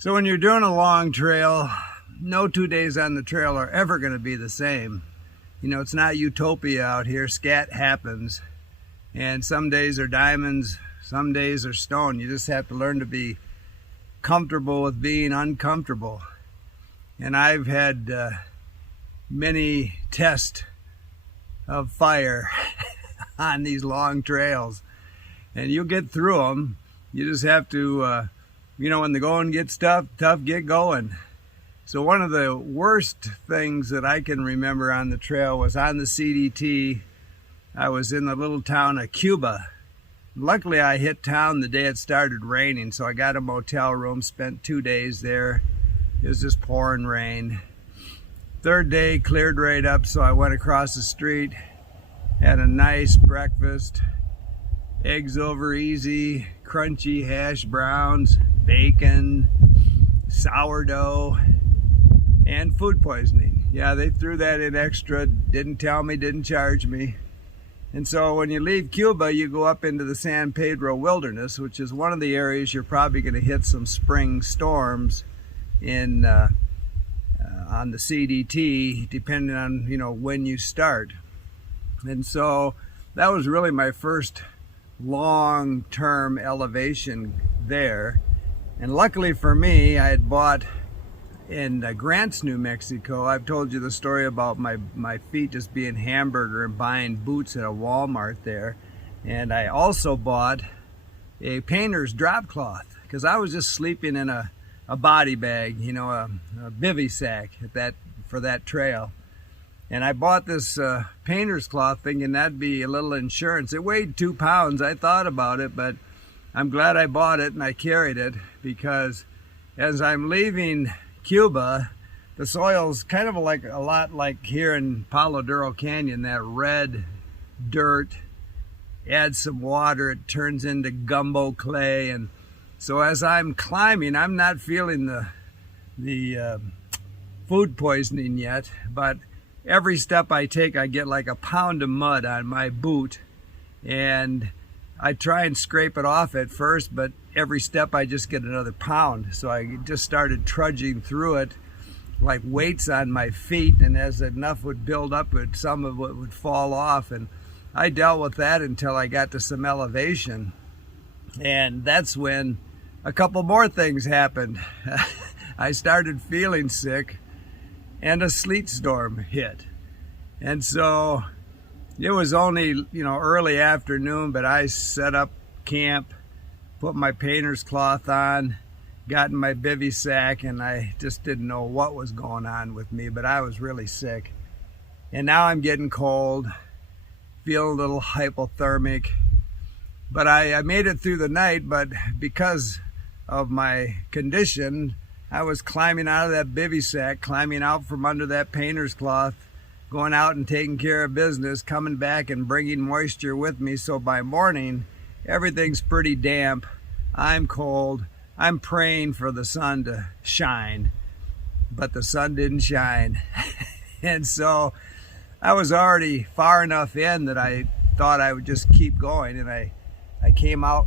So when you're doing a long trail, no 2 days on the trail are ever going to be the same. You know, it's not utopia out here. Scat happens. And some days are diamonds, some days are stone. You just have to learn to be comfortable with being uncomfortable. And I've had many tests of fire on these long trails. And you'll get through them. You just have to, when the going gets tough, get going. So one of the worst things that I can remember on the trail was on the CDT. I was in the little town of Cuba. Luckily, I hit town the day it started raining, so I got a motel room, spent 2 days there. It was just pouring rain. Third day, cleared right up, so I went across the street, had a nice breakfast, eggs over easy, crunchy hash browns, bacon, sourdough, and food poisoning. Yeah, they threw that in extra, didn't tell me, didn't charge me. And so when you leave Cuba, you go up into the San Pedro wilderness, which is one of the areas you're probably going to hit some spring storms in on the CDT, depending on when you start. And so that was really my first long-term elevation there. And luckily for me, I had bought in Grants, New Mexico. I've told you the story about my feet just being hamburger and buying boots at a Walmart there. And I also bought a painter's drop cloth because I was just sleeping in a body bag, a bivy sack for that trail. And I bought this painter's cloth thinking that'd be a little insurance. It weighed 2 pounds. I thought about it, but I'm glad I bought it and I carried it because as I'm leaving Cuba, the soil's kind of a lot like here in Palo Duro Canyon, that red dirt. Add some water, it turns into gumbo clay. And so as I'm climbing, I'm not feeling the food poisoning yet, but every step I take, I get like a pound of mud on my boot. And I try and scrape it off at first, but every step I just get another pound. So I just started trudging through it like weights on my feet, and as enough would build up, some of it would fall off. And I dealt with that until I got to some elevation. And that's when a couple more things happened. I started feeling sick and a sleet storm hit. And so it was only, early afternoon, but I set up camp, put my painter's cloth on, got in my bivy sack, and I just didn't know what was going on with me, but I was really sick. And now I'm getting cold, feeling a little hypothermic. But I made it through the night, but because of my condition, I was climbing out of that bivy sack, climbing out from under that painter's cloth, going out and taking care of business, coming back and bringing moisture with me. So by morning, everything's pretty damp. I'm cold. I'm praying for the sun to shine, but the sun didn't shine. And so I was already far enough in that I thought I would just keep going. And I came out,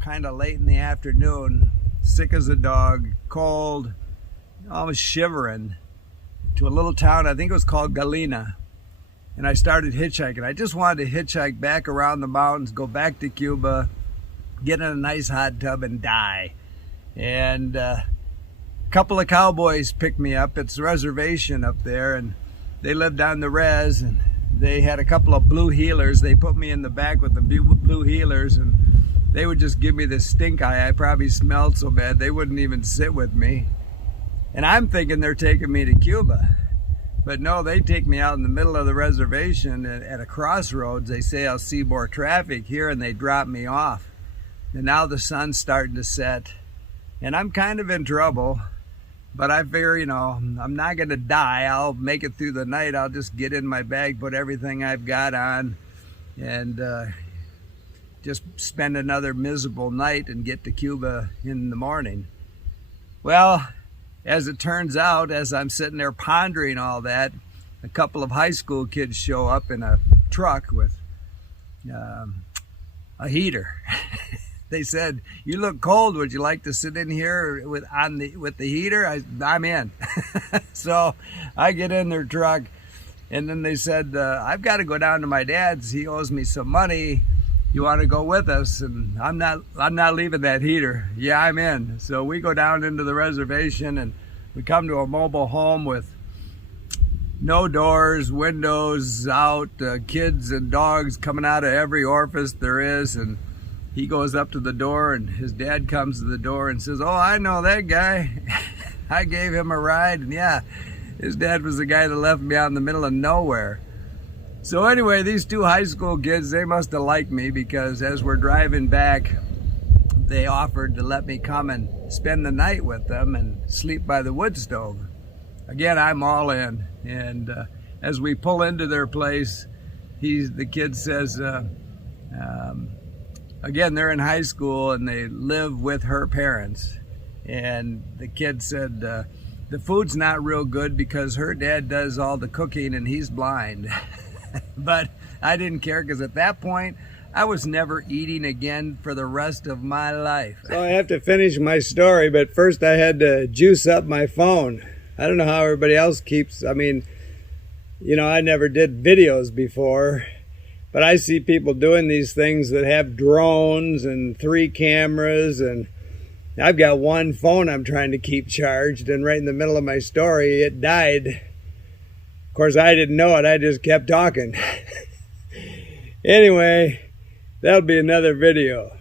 kind of late in the afternoon, sick as a dog, cold, almost shivering, to a little town, I think it was called Galena. And I started hitchhiking. I just wanted to hitchhike back around the mountains, go back to Cuba, get in a nice hot tub and die. And a couple of cowboys picked me up. It's a reservation up there, and they lived on the res, and they had a couple of blue healers. They put me in the back with the blue healers, and they would just give me this stink eye. I probably smelled so bad they wouldn't even sit with me. And I'm thinking they're taking me to Cuba. But no, they take me out in the middle of the reservation at a crossroads. They say I'll see more traffic here, and they drop me off. And now the sun's starting to set, and I'm kind of in trouble. But I figure, I'm not going to die. I'll make it through the night. I'll just get in my bag, put everything I've got on, and just spend another miserable night and get to Cuba in the morning. Well, as it turns out, as I'm sitting there pondering all that, a couple of high school kids show up in a truck with a heater. They said, "You look cold. Would you like to sit in here with the heater?" I'm in. So I get in their truck, and then they said, "I've got to go down to my dad's. He owes me some money. You want to go with us?" And I'm not leaving that heater. Yeah, I'm in. So we go down into the reservation, and we come to a mobile home with no doors, windows out, kids and dogs coming out of every orifice there is. And he goes up to the door, and his dad comes to the door and says, "Oh, I know that guy. I gave him a ride." And yeah, his dad was the guy that left me out in the middle of nowhere. So anyway, these two high school kids, they must have liked me, because as we're driving back, they offered to let me come and spend the night with them and sleep by the wood stove. Again, I'm all in. And as we pull into their place, the kid says, again, they're in high school and they live with her parents. And the kid said, the food's not real good because her dad does all the cooking and he's blind. But I didn't care, because at that point, I was never eating again for the rest of my life. So I have to finish my story, but first I had to juice up my phone. I don't know how everybody else keeps, I mean, you know, I never did videos before, but I see people doing these things that have drones and 3 cameras, and I've got one phone I'm trying to keep charged, and right in the middle of my story, it died. Of course, I didn't know it, I just kept talking. Anyway, that'll be another video.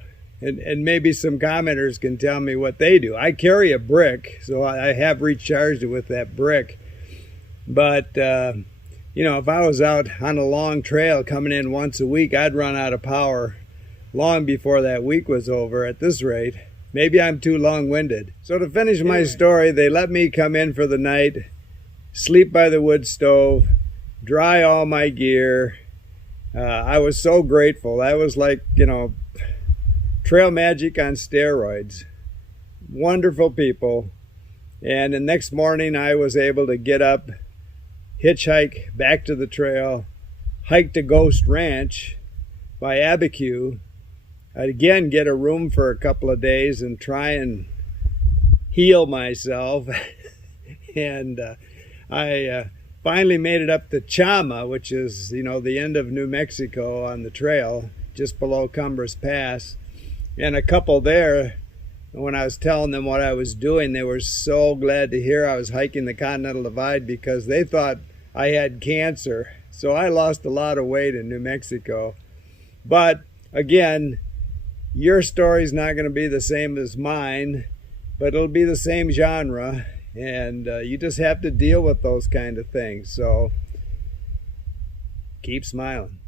And maybe some commenters can tell me what they do. I carry a brick, so I have recharged it with that brick. But, you know, if I was out on a long trail coming in once a week, I'd run out of power long before that week was over at this rate. Maybe I'm too long-winded. So to finish my story, they let me come in for the night, sleep by the wood stove, dry all my gear. I was so grateful. That was like, you know, trail magic on steroids. Wonderful people. And the next morning I was able to get up, hitchhike back to the trail, hike to Ghost Ranch by Abiquiu. I'd again get a room for a couple of days and try and heal myself. And I finally made it up to Chama, which is, you know, the end of New Mexico on the trail, just below Cumbres Pass. And a couple there, when I was telling them what I was doing, they were so glad to hear I was hiking the Continental Divide, because they thought I had cancer. So I lost a lot of weight in New Mexico. But again, your story's not going to be the same as mine, but it'll be the same genre. And you just have to deal with those kind of things. So keep smiling.